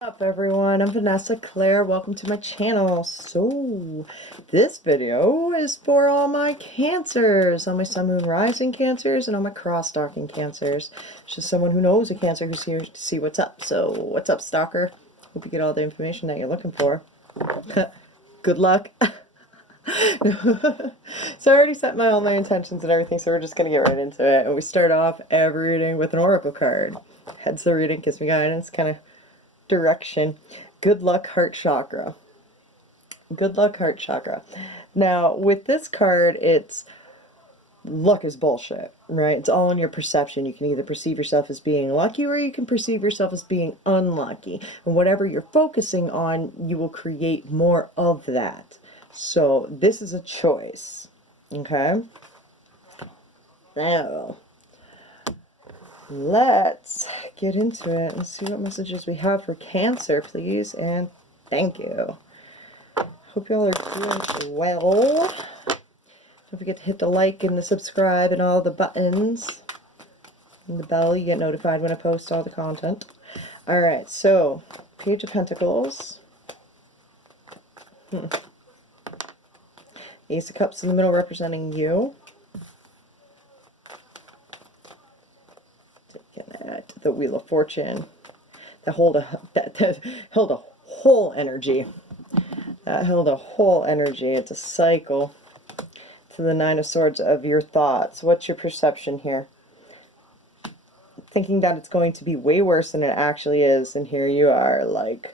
Up everyone, I'm Vanessa Claire. Welcome to my channel. So this video is for all my cancers, all my sun moon rising cancers and all my cross stalking cancers. It's just someone who knows a cancer who's here to see what's up. So what's up, stalker? Hope you get all the information that you're looking for. Good luck. So I already set all my intentions and everything, so we're just gonna get right into it. And we start off every reading with an oracle card. Heads the reading, gives me guidance, kind of direction. Good luck, heart chakra. Good luck, heart chakra. Now with this card, it's luck is bullshit, right? It's all in your perception. You can either perceive yourself as being lucky or you can perceive yourself as being unlucky, and whatever you're focusing on, you will create more of that. So this is a choice. Okay, now let's get into it and see what messages we have for Cancer, please, and thank you. Hope y'all are doing well. Don't forget to hit the like and the subscribe and all the buttons. And the bell, you get notified when I post all the content. Alright, so, Page of Pentacles. Ace of Cups in the middle representing you. The Wheel of Fortune that held a whole energy. That held a whole energy. It's a cycle. To the Nine of Swords of your thoughts. What's your perception here? Thinking that it's going to be way worse than it actually is, and here you are, like,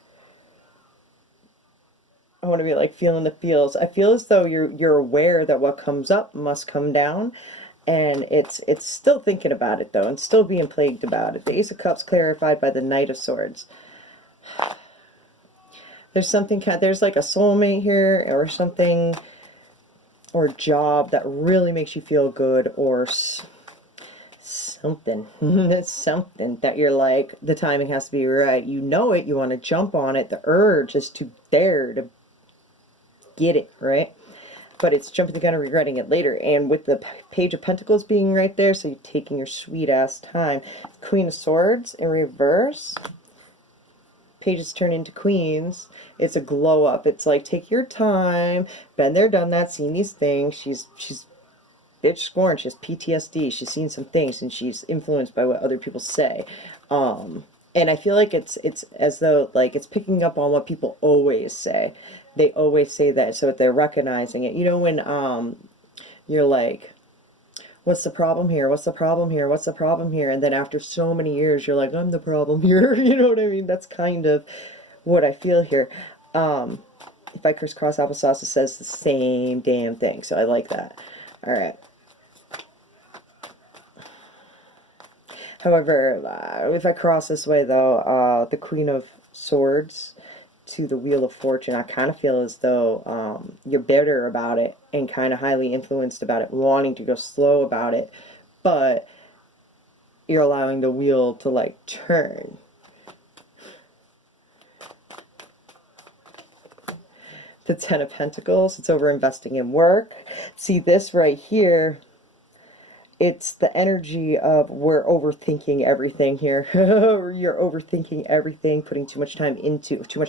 I want to be like feeling the feels. I feel as though you're aware that what comes up must come down. And it's still thinking about it, though, and still being plagued about it. The Ace of Cups clarified by the Knight of Swords. There's something, there's like a soulmate here, or something, or a job that really makes you feel good, or something. It's something that you're like, the timing has to be right. You know it, you want to jump on it. The urge is to dare to get it, right? But it's jumping the gun and regretting it later. And with the Page of Pentacles being right there, so you're taking your sweet ass time. Queen of Swords in reverse. Pages turn into queens. It's a glow up. It's like, take your time. Been there, done that, seen these things. She's bitch scorned. She has PTSD. She's seen some things, and she's influenced by what other people say. And I feel like it's as though, like, it's picking up on what people always say. They always say that, so they're recognizing it. You know, when you're like, what's the problem here? What's the problem here? What's the problem here? And then after so many years, you're like, I'm the problem here. You know what I mean? That's kind of what I feel here. If I crisscross applesauce, it says the same damn thing. So I like that. All right. However, if I cross this way, though, the Queen of Swords to the Wheel of Fortune, I kind of feel as though you're bitter about it and kind of highly influenced about it, wanting to go slow about it, but you're allowing the wheel to, like, turn. The Ten of Pentacles, it's over investing in work. See, this right here, it's the energy of we're overthinking everything here. You're overthinking everything, putting too much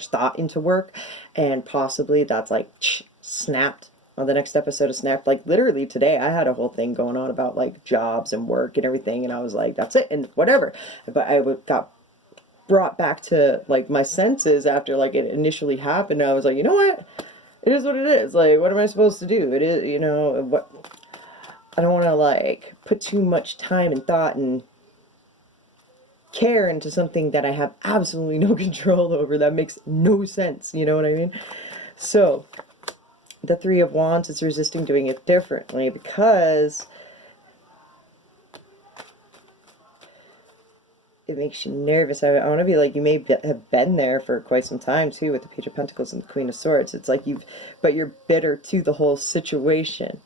thought into work, and possibly that's like snapped on the next episode of Snapped. Like literally today, I had a whole thing going on about like jobs and work and everything, and I was like, that's it, and whatever. But I got brought back to like my senses after like it initially happened. And I was like, you know what? It is what it is. Like, what am I supposed to do? It is, you know, what. I don't want to, like, put too much time and thought and care into something that I have absolutely no control over. That makes no sense, you know what I mean? So, the Three of Wands is resisting doing it differently because it makes you nervous. I want to be like, you may have been there for quite some time, too, with the Page of Pentacles and the Queen of Swords. It's like but you're bitter to the whole situation.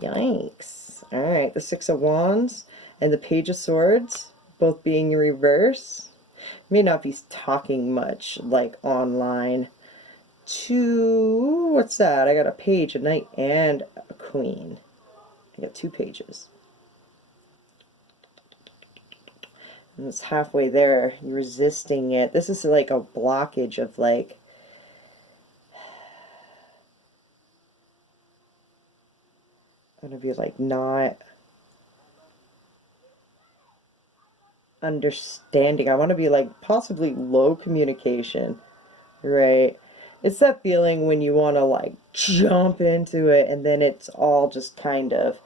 Yikes. Alright, the Six of Wands and the Page of Swords, both being in reverse. You may not be talking much, like, online. What's that? I got a page, a knight, and a queen. I got two pages. And it's halfway there. You're resisting it. This is like a blockage of like, I'm gonna be like not understanding. I want to be like possibly low communication, right? It's that feeling when you want to like jump into it and then it's all just kind of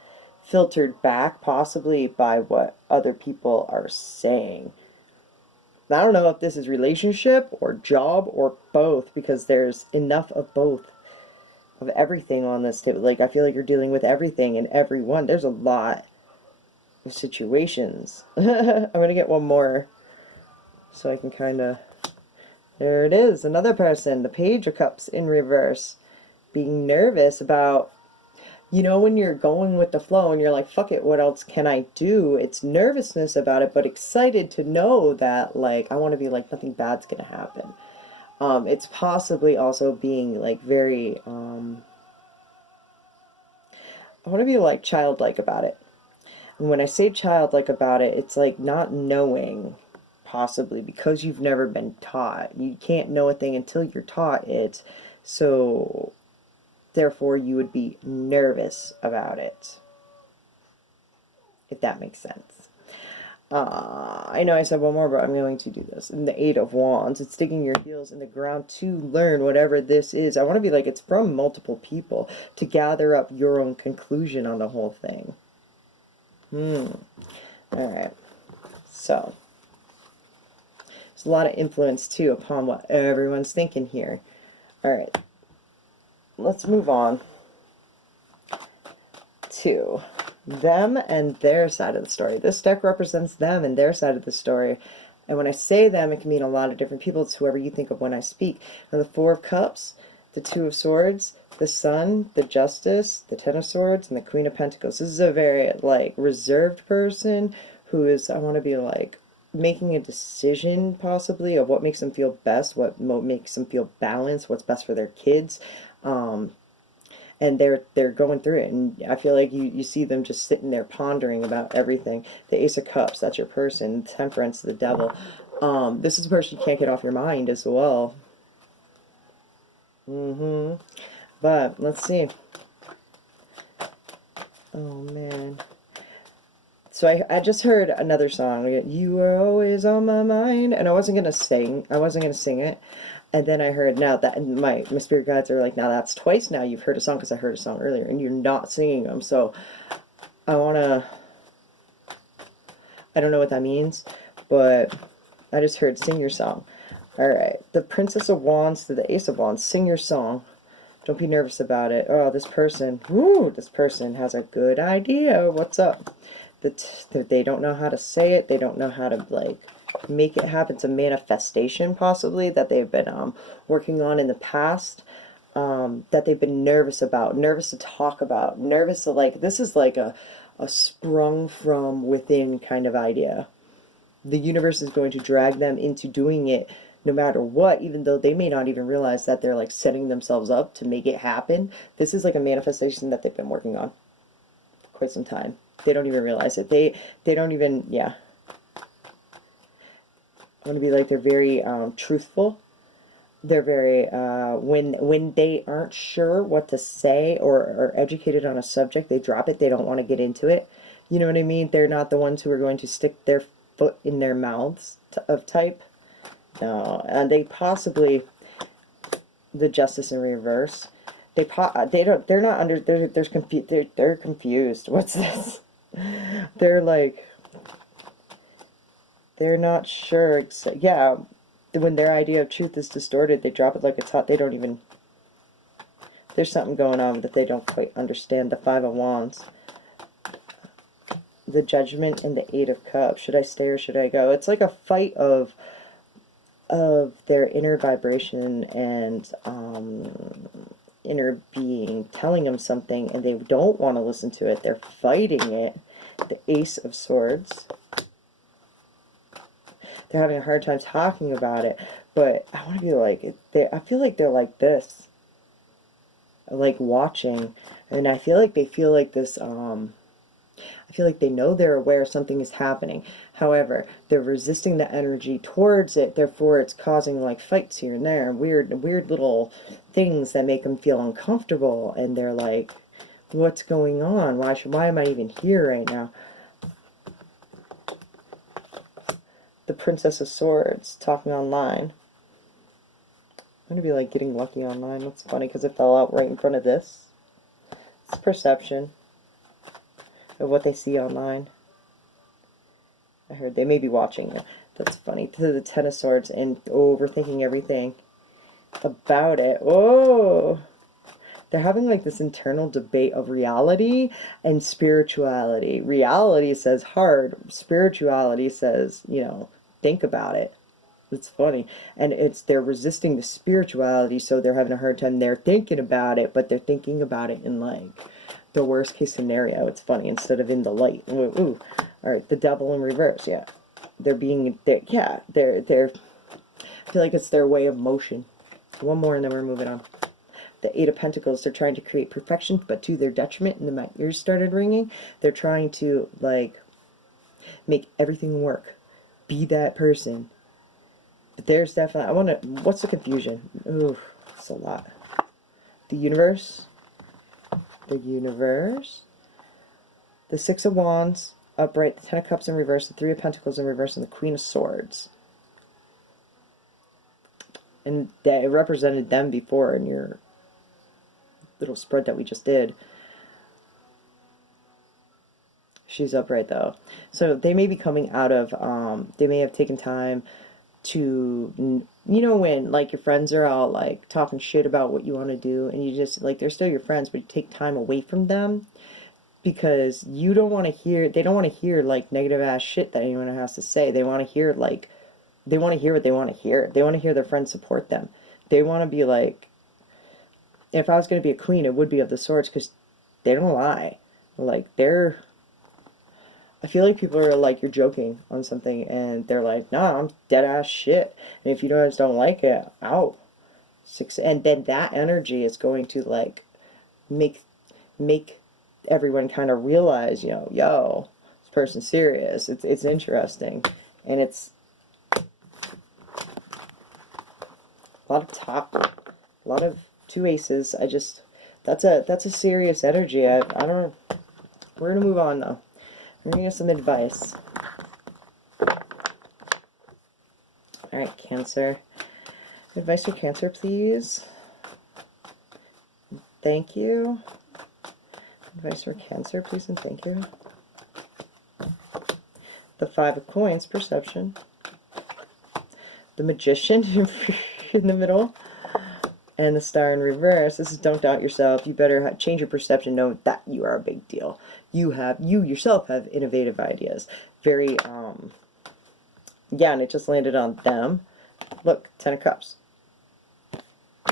filtered back, possibly by what other people are saying. I don't know if this is relationship or job or both, because there's enough of both, of everything on this table. Like, I feel like you're dealing with everything and everyone. There's a lot of situations. I'm going to get one more so I can kind of... There it is. Another person. The Page of Cups in reverse. Being nervous about... You know, when you're going with the flow and you're like, fuck it, what else can I do? It's nervousness about it, but excited to know that, like, I want to be like, nothing bad's going to happen. It's possibly also being, like, very, I want to be, like, childlike about it. And when I say childlike about it, it's like not knowing, possibly, because you've never been taught. You can't know a thing until you're taught it. So... therefore you would be nervous about it, if that makes sense. I know I said one more, but I'm going to do this. In the Eight of Wands, it's digging your heels in the ground to learn whatever this is. I want to be like, it's from multiple people to gather up your own conclusion on the whole thing. Alright, so there's a lot of influence too upon what everyone's thinking here. Alright, let's move on to them and their side of the story. This deck represents them and their side of the story. And when I say them, it can mean a lot of different people. It's whoever you think of when I speak. Now, the Four of Cups, the Two of Swords, the Sun, the Justice, the Ten of Swords, and the Queen of Pentacles. This is a very, like, reserved person who is, I want to be like, making a decision, possibly, of what makes them feel best, what makes them feel balanced, what's best for their kids. And they're going through it, and I feel like you see them just sitting there pondering about everything. The Ace of Cups, that's your person. Temperance, the Devil. This is a person you can't get off your mind as well. But let's see. Oh man. So I just heard another song. You are always on my mind, and I wasn't gonna sing it. And then I heard, now that my spirit guides are like, now that's twice now you've heard a song, because I heard a song earlier and you're not singing them. So I don't know what that means, but I just heard sing your song. Alright, the Princess of Wands to the Ace of Wands. Sing your song. Don't be nervous about it. Oh, this person has a good idea. What's up? They don't know how to say it. They don't know how to, like, make it happen. It's a manifestation, possibly, that they've been working on in the past, that they've been nervous about, nervous to talk about, nervous to, like, this is like a sprung from within kind of idea. The universe is going to drag them into doing it no matter what, even though they may not even realize that they're, like, setting themselves up to make it happen. This is like a manifestation that they've been working on for quite some time. They don't even realize it. They don't even, yeah. I want to be like, they're very truthful. They're very, when they aren't sure what to say or are educated on a subject, they drop it. They don't want to get into it. You know what I mean? They're not the ones who are going to stick their foot in their mouths of type. No, and they possibly, the Justice in reverse. They're not under, they're confused. What's this? They're like, they're not sure. Yeah, when their idea of truth is distorted, they drop it like it's hot. They don't even, there's something going on that they don't quite understand. The Five of Wands, the Judgment, and the Eight of Cups. Should I stay or should I go? It's like a fight of their inner vibration and inner being telling them something, and they don't want to listen to it. They're fighting it. The Ace of Swords. They're having a hard time talking about it, but I want to be like, I feel like they're like this, like watching, and I feel like they feel like this I feel like they know they're aware something is happening. However, they're resisting the energy towards it. Therefore, it's causing like fights here and there, weird little things that make them feel uncomfortable. And they're like, "What's going on? Why am I even here right now?" The Princess of Swords talking online. I'm gonna be like getting lucky online. That's funny because it fell out right in front of this. It's perception of what they see online. I heard they may be watching it. That's funny. To the Ten of Swords and overthinking everything about it. Oh, they're having like this internal debate of reality and spirituality. Reality says hard. Spirituality says, you know, think about it. It's funny. And they're resisting the spirituality, so they're having a hard time. They're thinking about it, but they're thinking about it in like the worst case scenario. It's funny, instead of in the light. Ooh. All right, the Devil in reverse. Yeah, they're I feel like it's their way of motion. One more and then we're moving on. The Eight of Pentacles, they're trying to create perfection, but to their detriment. And then my ears started ringing. They're trying to like make everything work, be that person. But there's definitely, what's the confusion? Ooh, it's a lot. The universe, the Six of Wands upright, the Ten of Cups in reverse, the Three of Pentacles in reverse, and the Queen of Swords. And that represented them before in your little spread that we just did. She's upright though. So they may be coming out of, they may have taken time to, you know, when like your friends are all like talking shit about what you want to do, and you just like, they're still your friends, but you take time away from them because you don't want to hear, they don't want to hear like negative ass shit that anyone has to say. They want to hear like, they want to hear what they want to hear. They want to hear their friends support them. They want to be like, if I was going to be a queen, it would be of the Swords, because they don't lie. Like, I feel like people are like, you're joking on something, and they're like, nah, I'm dead ass shit. And if you guys don't like it, out. And then that energy is going to like make everyone kind of realize, you know, yo, this person's serious. It's interesting, and it's a lot of two aces. That's a serious energy. I don't. We're gonna move on though. We're gonna get some advice. All right, Cancer. Advice for Cancer, please. Thank you. Advice for Cancer, please, and thank you. The Five of Coins, perception. The Magician in the middle. And the Star in reverse. This is don't doubt yourself. You better change your perception. Know that you are a big deal. You yourself have innovative ideas. Very, yeah, and it just landed on them. Look, Ten of Cups.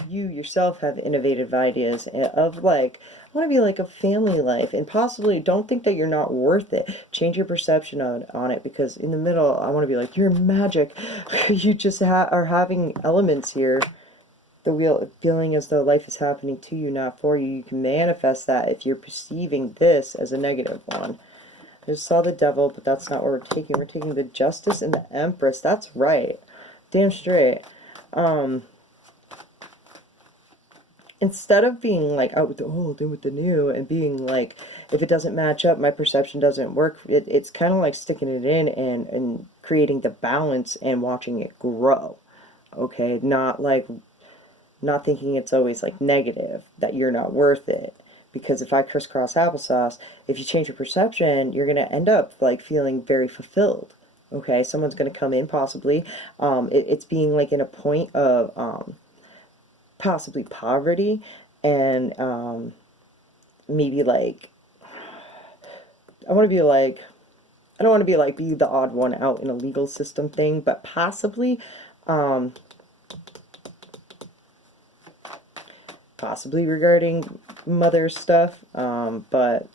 You yourself have innovative ideas of like, I want to be like a family life, and possibly don't think that you're not worth it. Change your perception on it, because in the middle, I want to be like, you're magic. You just are having elements here. The wheel feeling as though life is happening to you, not for you. You can manifest that if you're perceiving this as a negative one. I just saw the Devil, but that's not what we're taking. We're taking the Justice and the Empress. That's right. Damn straight. Instead of being like out with the old and with the new, and being like, if it doesn't match up, my perception doesn't work, it's kind of like sticking it in and creating the balance and watching it grow. Okay, not thinking it's always like negative, that you're not worth it. Because if I crisscross applesauce, if you change your perception, you're going to end up like feeling very fulfilled. Okay, someone's going to come in possibly. It's being like in a point of possibly poverty, and maybe like, I want to be like, I don't want to be like be the odd one out in a legal system thing, but possibly regarding mother stuff, but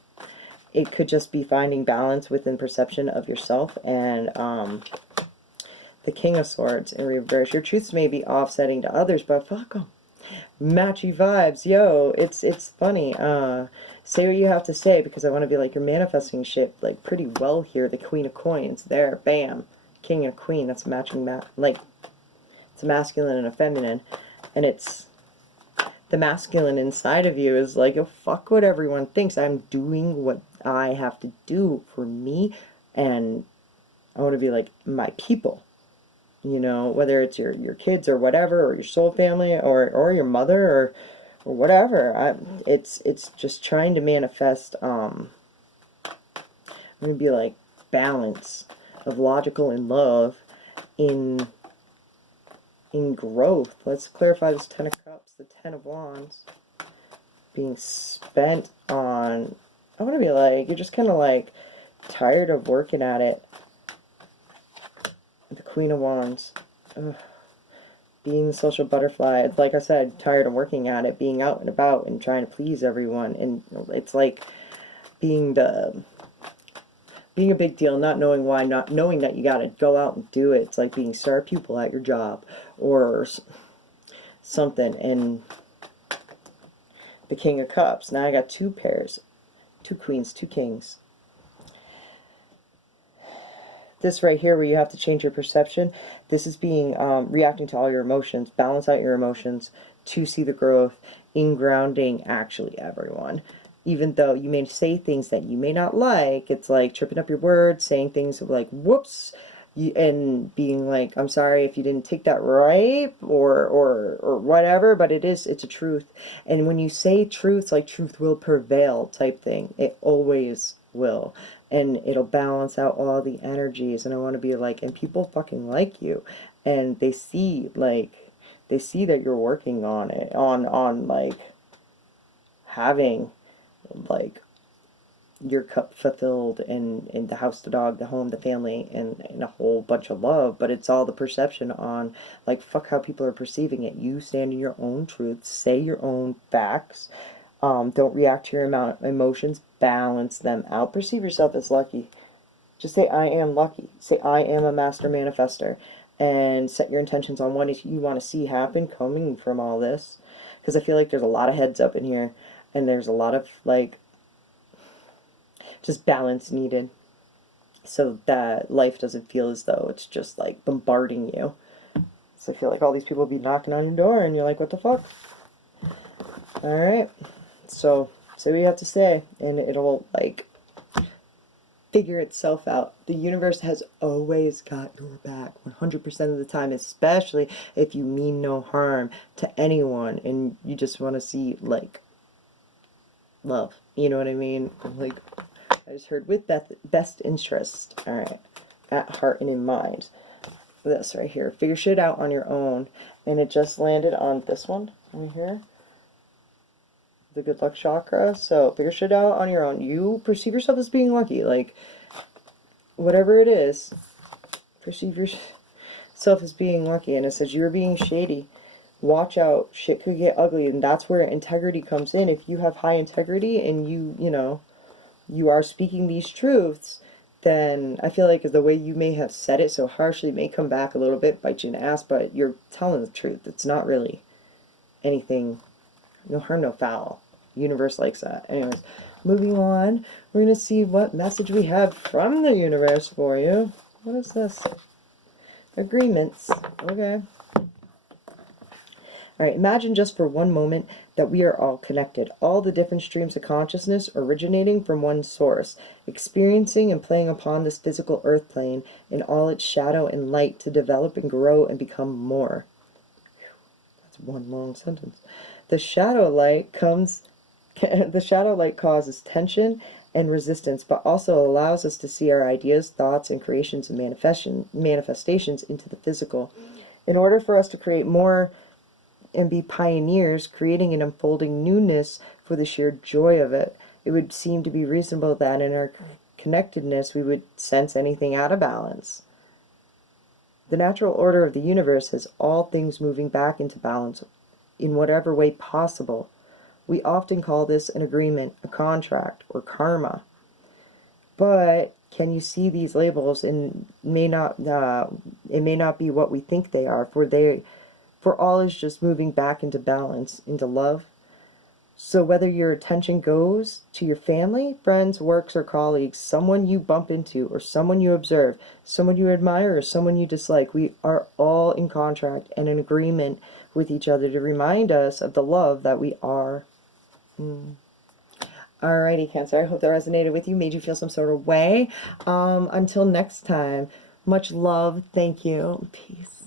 it could just be finding balance within perception of yourself. And the King of Swords in reverse. Your truths may be offsetting to others, but fuck them. Matchy vibes, yo. It's funny. Say what you have to say, because I want to be like, you're manifesting shit like pretty well here. The Queen of Coins, there, bam, King and Queen. That's matching. Like, it's a masculine and a feminine, and it's the masculine inside of you is like, oh, fuck what everyone thinks. I'm doing what I have to do for me, and I want to be like my people. You know, whether it's your kids or whatever, or your soul family, or your mother, or whatever. It's just trying to manifest. I'm gonna be like balance of logical and love in growth. Let's clarify this Ten of Cups, the Ten of Wands, being spent on. I want to be like, you're just kind of like tired of working at it. The Queen of Wands. Ugh. Being the social butterfly. Like I said, tired of working at it, being out and about and trying to please everyone. And it's like being a big deal, not knowing why, not knowing that you gotta go out and do it. It's like being star pupil at your job or something. And the King of Cups. Now I got two pairs, two queens, two kings. This right here, where you have to change your perception, this is being reacting to all your emotions. Balance out your emotions to see the growth in grounding actually everyone. Even though you may say things that you may not like, it's like tripping up your words, saying things like whoops, and being like, I'm sorry if you didn't take that right, or whatever, but it's a truth. And when you say truths, like truth will prevail type thing, it always will. And it'll balance out all the energies. And I want to be like, and people fucking like you, and they see that you're working on it, on like having like your cup fulfilled, in the house, the dog, the home, the family, and a whole bunch of love. But it's all the perception on like, fuck how people are perceiving it. You stand in your own truth, say your own facts. Don't react to your emotions. Balance them out. Perceive yourself as lucky. Just say, I am lucky. Say, I am a master manifester. And set your intentions on what you want to see happen coming from all this. Because I feel like there's a lot of heads up in here. And there's a lot of, like, just balance needed. So that life doesn't feel as though it's just, like, bombarding you. So I feel like all these people be knocking on your door. And you're like, what the fuck? Alright. So, say what you have to say, and it'll, like, figure itself out. The universe has always got your back, 100% of the time, especially if you mean no harm to anyone, and you just want to see, like, love. You know what I mean? Like, I just heard with best interest. Alright. At heart and in mind. This right here. Figure shit out on your own, and it just landed on this one, right here. The good luck chakra. So figure shit out on your own. You perceive yourself as being lucky, like whatever it is, perceive yourself as being lucky. And it says you're being shady, watch out, shit could get ugly. And that's where integrity comes in. If you have high integrity and you are speaking these truths, then I feel like the way you may have said it so harshly may come back a little bit, bite you in the ass, but you're telling the truth. It's not really anything. No harm, no foul. Universe likes that. Anyways, moving on. We're going to see what message we have from the universe for you. What is this? Agreements. Okay. Alright, imagine just for one moment that we are all connected. All the different streams of consciousness originating from one source, experiencing and playing upon this physical earth plane in all its shadow and light to develop and grow and become more. That's one long sentence. The shadow light causes tension and resistance, but also allows us to see our ideas, thoughts, and creations and manifestations into the physical. In order for us to create more and be pioneers, creating and unfolding newness for the sheer joy of it, it would seem to be reasonable that in our connectedness we would sense anything out of balance. The natural order of the universe has all things moving back into balance in whatever way possible. We often call this an agreement, a contract, or karma. But can you see these labels? And it may not be what we think they are, for they for all is just moving back into balance, into love. So whether your attention goes to your family, friends, works, or colleagues, someone you bump into, or someone you observe, someone you admire, or someone you dislike, we are all in contract and in agreement with each other to remind us of the love that we are. Alrighty, Cancer. I hope that resonated with you, made you feel some sort of way. Until next time, much love. Thank you. Peace.